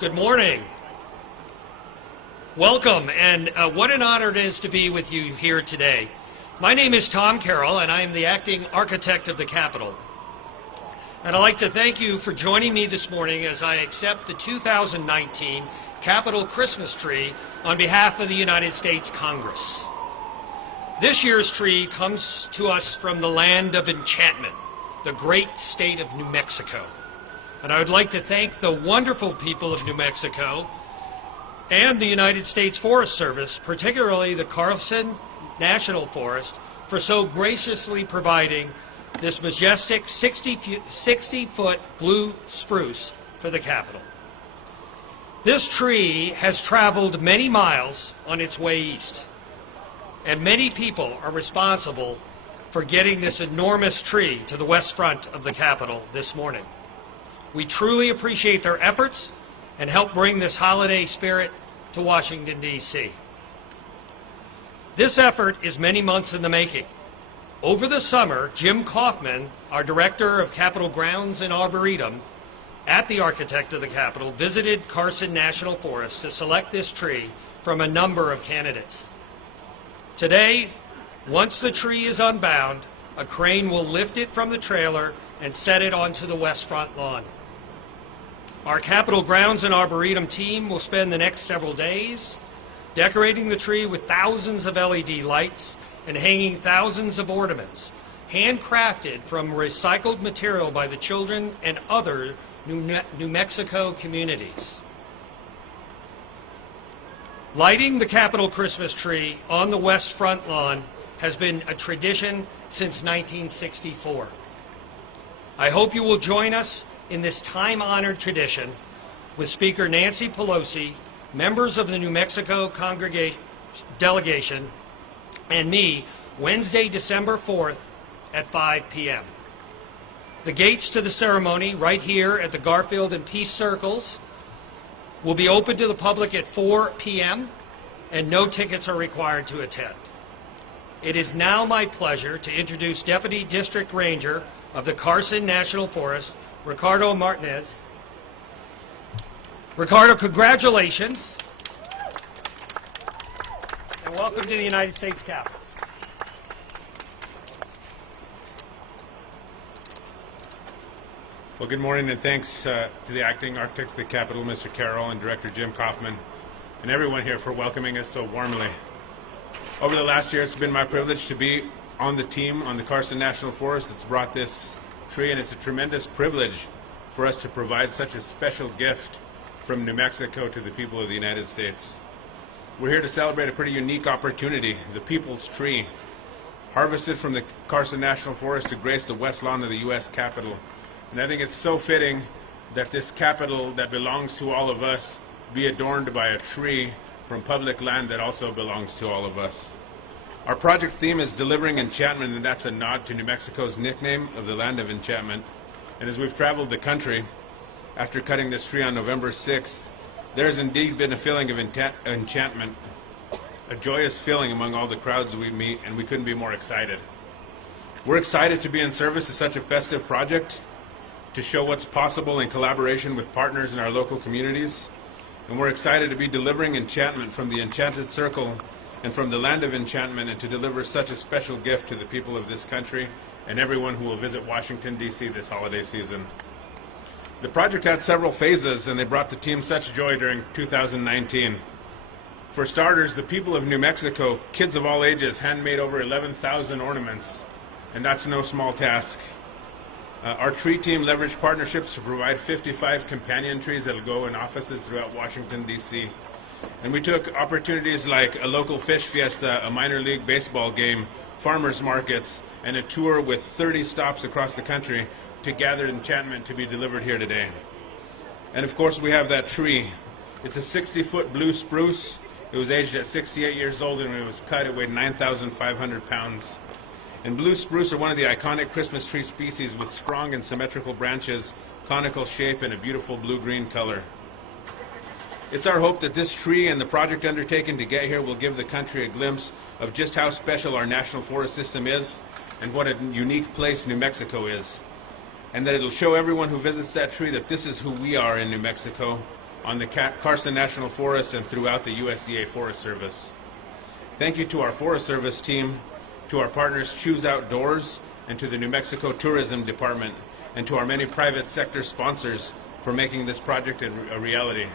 Good morning. Welcome, and what an honor it is to be with you here today. My name is Tom Carroll, and I am the acting architect of the Capitol. And I'd like to thank you for joining me this morning as I accept the 2019 Capitol Christmas tree on behalf of the United States Congress. This year's tree comes to us from the land of enchantment, the great state of New Mexico. And I would like to thank the wonderful people of New Mexico and the United States Forest Service, particularly the Carson National Forest, for so graciously providing this majestic 60-foot blue spruce for the Capitol. This tree has traveled many miles on its way east, and many people are responsible for getting this enormous tree to the west front of the Capitol this morning. We truly appreciate their efforts and help bring this holiday spirit to Washington, D.C. This effort is many months in the making. Over the summer, Jim Kaufman, our Director of Capitol Grounds and Arboretum at the Architect of the Capitol, visited Carson National Forest to select this tree from a number of candidates. Today, once the tree is unbound, a crane will lift it from the trailer and set it onto the west front lawn. Our Capitol Grounds and Arboretum team will spend the next several days decorating the tree with thousands of LED lights and hanging thousands of ornaments, handcrafted from recycled material by the children and other New Mexico communities. Lighting the Capitol Christmas tree on the west front lawn has been a tradition since 1964. I hope you will join us in this time-honored tradition with Speaker Nancy Pelosi, members of the New Mexico delegation, and me Wednesday, December 4th at 5 p.m. The gates to the ceremony right here at the Garfield and Peace Circles will be open to the public at 4 p.m. and no tickets are required to attend. It is now my pleasure to introduce Deputy District Ranger of the Carson National Forest, Ricardo Martinez. Ricardo, congratulations, and welcome to the United States Capitol. Well, good morning, and thanks to the Acting Architect of the Capitol, Mr. Carroll, and Director Jim Kaufman, and everyone here for welcoming us so warmly. Over the last year, it's been my privilege to be on the team on the Carson National Forest that's brought this tree, and it's a tremendous privilege for us to provide such a special gift from New Mexico to the people of the United States. We're here to celebrate a pretty unique opportunity, the People's Tree, harvested from the Carson National Forest to grace the west lawn of the U.S. Capitol. And I think it's so fitting that this Capitol that belongs to all of us be adorned by a tree from public land that also belongs to all of us. Our project theme is Delivering Enchantment, and that's a nod to New Mexico's nickname of the Land of Enchantment. And as we've traveled the country, after cutting this tree on November 6th, there's indeed been a feeling of enchantment, a joyous feeling among all the crowds we meet, and we couldn't be more excited. We're excited to be in service of such a festive project, to show what's possible in collaboration with partners in our local communities, and we're excited to be delivering enchantment from the Enchanted Circle and from the Land of Enchantment, and to deliver such a special gift to the people of this country and everyone who will visit Washington, D.C. this holiday season. The project had several phases, and they brought the team such joy during 2019. For starters, the people of New Mexico, kids of all ages, handmade over 11,000 ornaments, and that's no small task. Our tree team leveraged partnerships to provide 55 companion trees that will go in offices throughout Washington, D.C. And we took opportunities like a local fish fiesta, a minor league baseball game, farmers markets, and a tour with 30 stops across the country to gather enchantment to be delivered here today. And of course we have that tree. It's a 60-foot blue spruce. It was aged at 68 years old, and when it was cut it weighed 9,500 pounds. And blue spruce are one of the iconic Christmas tree species with strong and symmetrical branches, conical shape, and a beautiful blue-green color. It's our hope that this tree and the project undertaken to get here will give the country a glimpse of just how special our national forest system is and what a unique place New Mexico is. And that it'll show everyone who visits that tree that this is who we are in New Mexico, on the Carson National Forest and throughout the USDA Forest Service. Thank you to our Forest Service team, to our partners Choose Outdoors, and to the New Mexico Tourism Department, and to our many private sector sponsors for making this project a reality.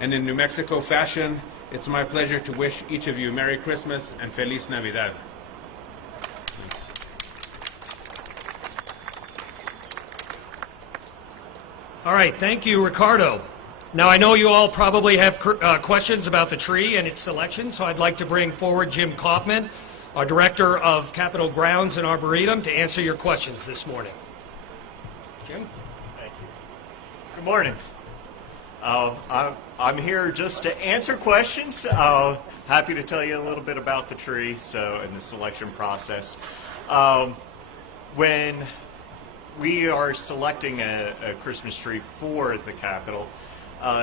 And in New Mexico fashion, it's my pleasure to wish each of you Merry Christmas and Feliz Navidad. Thanks. All right, thank you, Ricardo. Now, I know you all probably have questions about the tree and its selection, so I'd like to bring forward Jim Kaufman, our Director of Capitol Grounds and Arboretum, to answer your questions this morning. Jim? Thank you. Good morning. I'm here just to answer questions. Happy to tell you a little bit about the tree, and the selection process. When we are selecting a Christmas tree for the Capitol,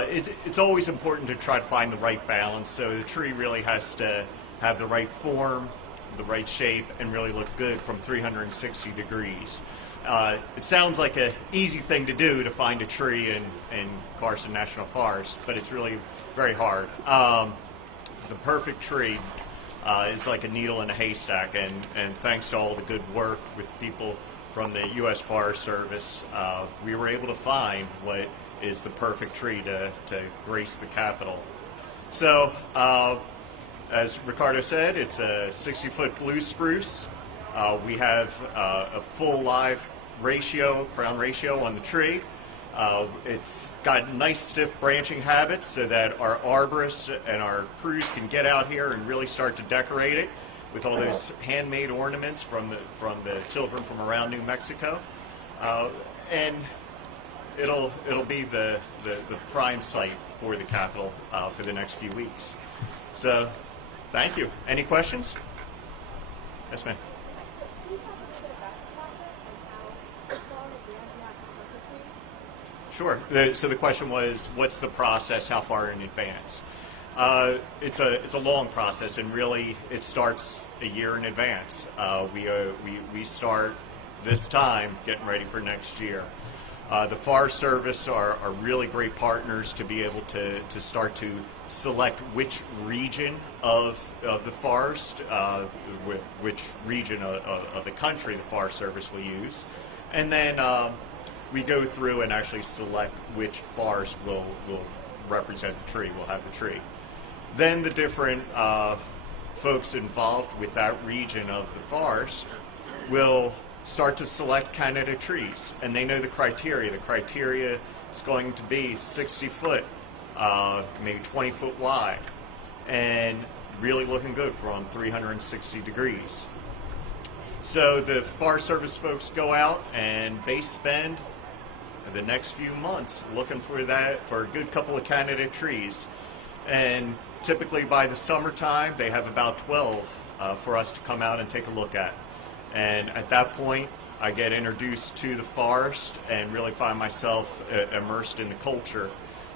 it's always important to try to find the right balance. So the tree really has to have the right form, the right shape, and really look good from 360 degrees. It sounds like an easy thing to do to find a tree in Carson National Forest, but it's really very hard. The perfect tree is like a needle in a haystack, and thanks to all the good work with people from the U.S. Forest Service, we were able to find what is the perfect tree to grace the Capitol. So, as Ricardo said, it's a 60-foot blue spruce. We have a full live crown ratio on the tree. It's got nice stiff branching habits so that our arborists and our crews can get out here and really start to decorate it with all those handmade ornaments from the children from around New Mexico. And it'll be the prime site for the Capitol for the next few weeks. So, thank you. Any questions? Yes, ma'am. Sure. So the question was, what's the process? How far in advance? It's a long process, and really it starts a year in advance. We start this time getting ready for next year. The Forest Service are really great partners to be able to start to select which region of the forest, which region of the country the Forest Service will use, and then we go through and actually select which forest will represent the tree, will have the tree. Then the different folks involved with that region of the forest will start to select candidate trees, and they know the criteria. The criteria is going to be 60 foot, maybe 20 foot wide, and really looking good from 360 degrees. So the Forest Service folks go out and they spend the next few months looking for a good couple of candidate trees, and typically by the summertime they have about 12 for us to come out and take a look at. And at that point, I get introduced to the forest and really find myself immersed in the culture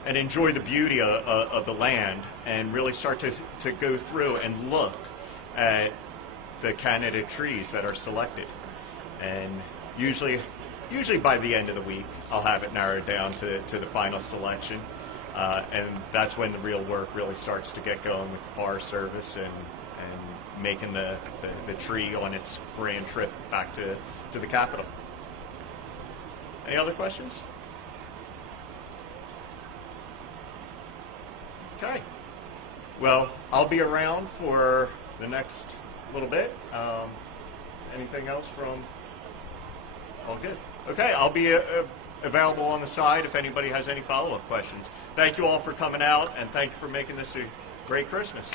and enjoy the beauty of the land, and really start to go through and look at the candidate trees that are selected. And usually by the end of the week, I'll have it narrowed down to the final selection. And that's when the real work really starts to get going with the Forest Service and making the tree on its grand trip back to the Capitol. Any other questions? Okay. Well, I'll be around for the next little bit. Anything else from? All good. Okay, I'll be available on the side if anybody has any follow-up questions. Thank you all for coming out, and thank you for making this a great Christmas.